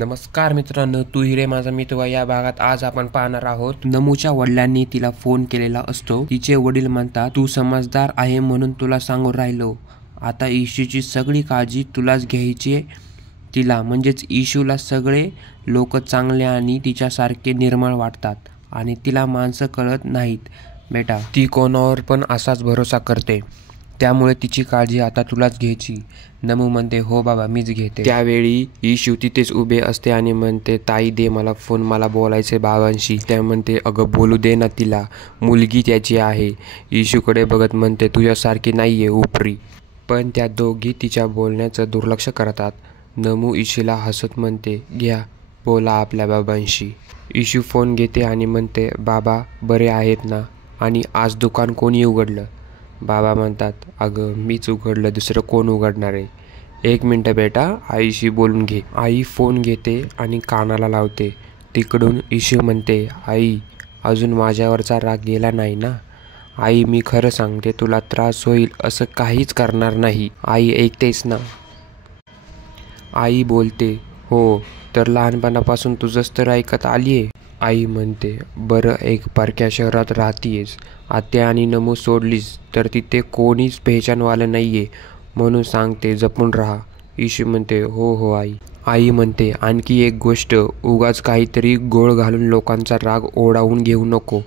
नमस्कार मित्रांनो, तू हिरे माझा मित्र या भागात आज आपण पाहणार आहोत. नमूच्या वडिलांनी तिला फोन केलेला असतो. तिचे वडील म्हणतात, तू समजदार आहे म्हणून तुला सांगून राहिलो. आता इशूची सगळी काळजी तुलाच घ्यायची. तिला म्हणजेच इशूला सगळे लोक चांगले आणि तिच्यासारखे निर्मळ वाटतात आणि तिला माणसं कळत नाहीत बेटा. ती कोणावर पण असाच भरोसा करते, त्यामुळे तिची काळजी आता तुलाच घ्यायची. नमू म्हणते, हो बाबा मीच घेते. त्यावेळी इशू तिथेच उभे असते आणि म्हणते, ताई दे मला फोन, मला बोलायचे बाबांशी. त्या म्हणते, अगं बोलू दे ना तिला, मुलगी त्याची आहे. इशूकडे बघत म्हणते, तुझ्यासारखी नाहीये उपरी. पण त्या दोघी तिच्या बोलण्याचं दुर्लक्ष करतात. नमू इशूला हसत म्हणते, घ्या बोला आपल्या बाबांशी. इशू फोन घेते आणि म्हणते, बाबा बरे आहेत ना, आणि आज दुकान कोणी उघडलं? बाबा म्हणतात, अगं मीच उघडलं, दुसरं कोण उघडणार आहे. एक मिनटं बेटा, आईशी बोलून घे. आई फोन घेते आणि कानाला लावते. तिकडून इशू म्हणते, आई अजून माझ्यावरचा राग गेला नाही ना? आई मी खरं सांगते, तुला त्रास होईल असं काहीच करणार नाही. आई ऐकतेस ना? आई बोलते, हो तर लहानपणापासून तुझंच तर ऐकत आलीये. आई म्हणते, बरं एक परक्या शहरात राहतीयेस, आत्या आणि नमू सोडलीस तर तिथे कोणीच पेहचानवालं नाहीये, म्हणून सांगते जपून राहा. इशू म्हणते, हो हो आई. आई म्हणते, आणखी एक गोष्ट, उगाच काहीतरी गोळ घालून लोकांचा राग ओढावून घेऊ नको,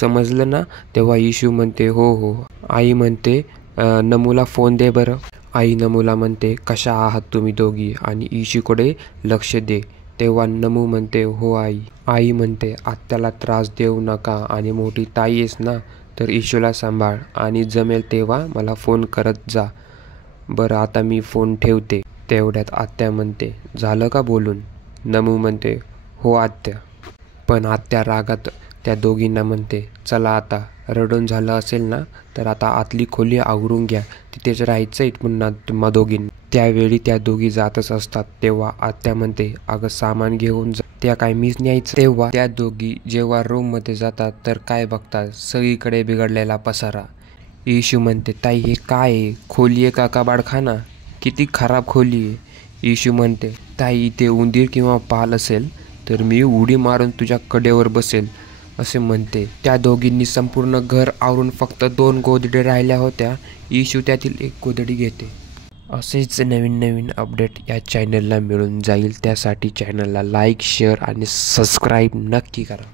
समजलं ना? तेव्हा इशू म्हणते, हो हो. आई म्हणते, नमूला फोन दे बरं. आई नमूला म्हणते, कशा आहात तुम्ही दोघी, आणि इशूकडे लक्ष दे. तेव्हा नमू म्हणते, हो आई. आई म्हणते, आत्याला त्रास देऊ नका, आणि मोठी ताई आहेस ना, तर इशूला सांभाळ, आणि जमेल तेव्हा मला फोन करत जा. बरं आता मी फोन ठेवते. तेवढ्यात आत्या म्हणते, झालं का बोलून? नमू म्हणते, हो आत्या. पण आत्या रागात त्या दोघींना म्हणते, चला आता रडून झालं असेल ना, तर आता आतली खोली आवरून घ्या, तिथेच राहायचंय पुन्हा तुम्हा दोघींनी. त्यावेळी त्या दोघी जातच असतात. तेव्हा आत्या म्हणते, अगं सामान घेऊन जा. त्या काय मीच न्यायचं? तेव्हा त्या दोघी जेव्हा रूममध्ये जातात तर काय बघतात, सगळीकडे बिघडलेला पसारा. इशू म्हणते, ताई हे काय आहे? खोली आहे का कबाडखाना? किती खराब खोली आहे. इशू म्हणते, ताई इथे उंदीर किंवा पाल असेल तर मी उडी मारून तुझ्या कडेवर बसेल, असे म्हणते. त्या दोघींनी संपूर्ण घर आवरून फक्त 2 गोधड्या राहिल्या होत्या. इशू त्यातील एक गोधडी घेते. असेच नवीन नवीन अपडेट या चॅनलला मिळून जाईल. त्यासाठी चॅनलला लाईक, शेअर आणि सबस्क्राईब नक्की करा.